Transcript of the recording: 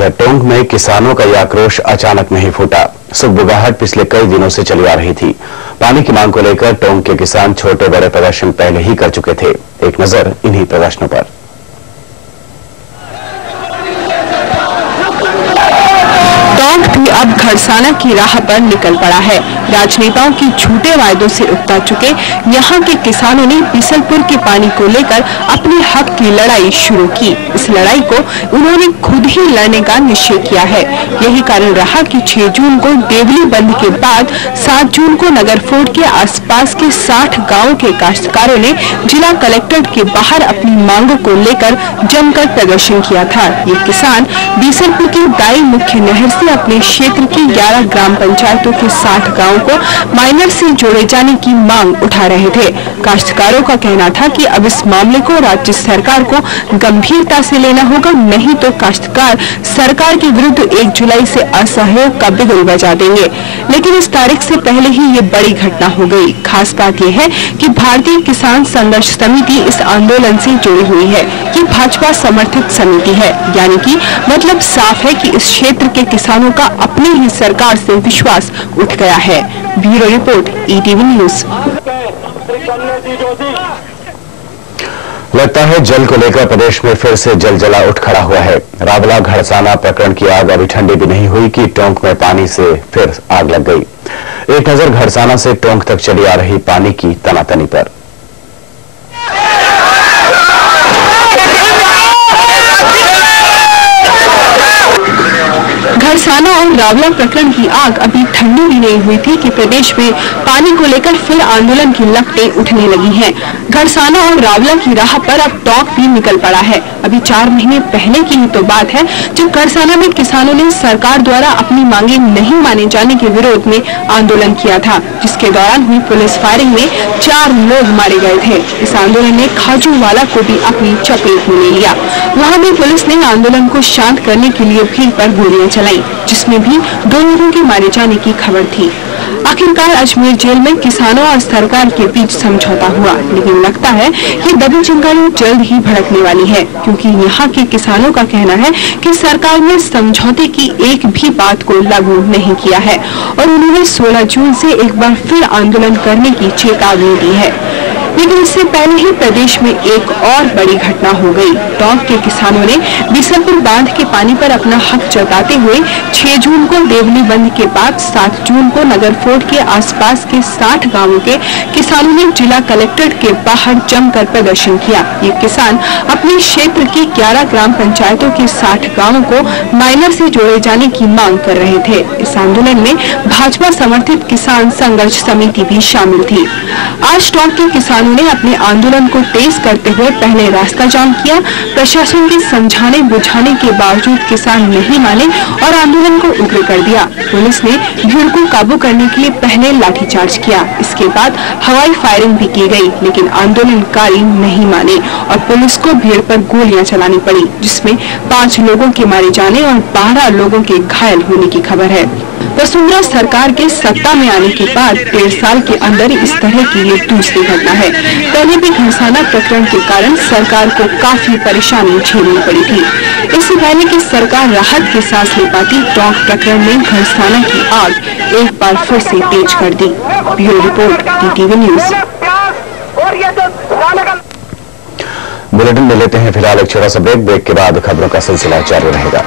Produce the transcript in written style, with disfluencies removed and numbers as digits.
इधर टोंक में किसानों का यह आक्रोश अचानक नहीं फूटा। सुगबुगाहट पिछले कई दिनों से चली आ रही थी। पानी की मांग को लेकर टोंक के किसान छोटे बड़े प्रदर्शन पहले ही कर चुके थे। एक नजर इन्हीं प्रदर्शनों पर। टोंक भी अब खरसाना की राह पर निकल पड़ा है। राजनेताओं की झूठे वायदों से उकता चुके यहाँ के किसानों ने बीसलपुर के पानी को लेकर अपने हक की लड़ाई शुरू की। इस लड़ाई को उन्होंने खुद ही लड़ने का निश्चय किया है। यही कारण रहा कि 6 जून को देवली बंद के बाद 7 जून को नगरफोर्ड के आसपास के 60 गांवों के काश्तकारों ने जिला कलेक्ट्रेट के बाहर अपनी मांगों को लेकर जमकर प्रदर्शन किया था। ये किसान बीसलपुर की दाई मुख्य नहर से अपने क्षेत्र की 11 ग्राम पंचायतों के 60 गांवों को माइनर से जोड़े जाने की मांग उठा रहे थे। काश्तकारों का कहना था कि अब इस मामले को राज्य सरकार को गंभीरता से लेना होगा, नहीं तो काश्तकार सरकार के विरुद्ध 1 जुलाई से असहयोग का बिगुल बजा देंगे। लेकिन इस तारीख से पहले ही ये बड़ी घटना हो गई। खास बात यह है कि भारतीय किसान संघर्ष समिति इस आंदोलन से जुड़ी हुई है। ये भाजपा समर्थित समिति है, यानी कि मतलब साफ है कि इस क्षेत्र के किसानों का अपनी ही सरकार से विश्वास उठ गया है। Bureau report, ETV news. लगता है जल को लेकर प्रदेश में फिर से जलजला उठ खड़ा हुआ है। रावला घड़साना प्रकरण की आग अभी ठंडी भी नहीं हुई कि टोंक में पानी से फिर आग लग गई। एक नजर घड़साना से टोंक तक चली आ रही पानी की तनातनी पर। घड़साना और रावला प्रकरण की आग अभी ठंडी भी नहीं हुई थी कि प्रदेश में पानी को लेकर फिर आंदोलन की लपटें उठने लगी हैं। घड़साना और रावला की राह पर अब टोंक भी निकल पड़ा है। अभी 4 महीने पहले की ही तो बात है जब घड़साना में किसानों ने सरकार द्वारा अपनी मांगे नहीं माने जाने के विरोध में आंदोलन किया था, जिसके दौरान हुई पुलिस फायरिंग में 4 लोग मारे गए थे। इस आंदोलन ने खाजूवाला को भी अपनी चपेट में ले लिया। वहाँ भी पुलिस ने आंदोलन को शांत करने के लिए भीड़ पर गोलियां चलाई, जिसमें भी 2 लोगों के मारे जाने की खबर थी। आखिरकार अजमेर जेल में किसानों और सरकार के बीच समझौता हुआ, लेकिन लगता है कि दबी चिंगारी जल्द ही भड़कने वाली है, क्योंकि यहाँ के किसानों का कहना है कि सरकार ने समझौते की एक भी बात को लागू नहीं किया है और उन्होंने 16 जून से एक बार फिर आंदोलन करने की चेतावनी दी है। लेकिन इससे पहले ही प्रदेश में एक और बड़ी घटना हो गई। टोंक के किसानों ने बीसलपुर बांध के पानी पर अपना हक जताते हुए 6 जून को देवली बंद के बाद 7 जून को नगरफोर्ड के आसपास के 60 गांवों के किसानों ने जिला कलेक्ट्रेट के बाहर जमकर प्रदर्शन किया। ये किसान अपने क्षेत्र की 11 ग्राम पंचायतों के 60 गाँवों को माइनर से जोड़े जाने की मांग कर रहे थे। इस आंदोलन में भाजपा समर्थित किसान संघर्ष समिति भी शामिल थी। आज टोंक के किसानों ने अपने आंदोलन को तेज करते हुए पहले रास्ता जाम किया। प्रशासन के समझाने बुझाने के बावजूद किसान नहीं माने और आंदोलन को उग्र कर दिया। पुलिस ने भीड़ को काबू करने के लिए पहले लाठीचार्ज किया, इसके बाद हवाई फायरिंग भी की गई, लेकिन आंदोलनकारी नहीं माने और पुलिस को भीड़ पर गोलियां चलानी पड़ी, जिसमें 5 लोगों के मारे जाने और 12 लोगों के घायल होने की खबर है। वसुंधरा सरकार के सत्ता में आने के बाद 1.5 साल के अंदर इस तरह की ये दूसरी घटना है। पहले भी घड़साना प्रकरण के कारण सरकार को काफी परेशानी झेलनी पड़ी थी। इससे पहले कि सरकार राहत की सांस ले पाती, टोंक प्रकरण ने घड़साना की आग एक बार फिर से तेज कर दी। Bureau report, ETV news. Bulletin में लेते हैं फिलहाल एक छोटा सा ब्रेक के बाद खबरों का सिलसिला जारी रहेगा।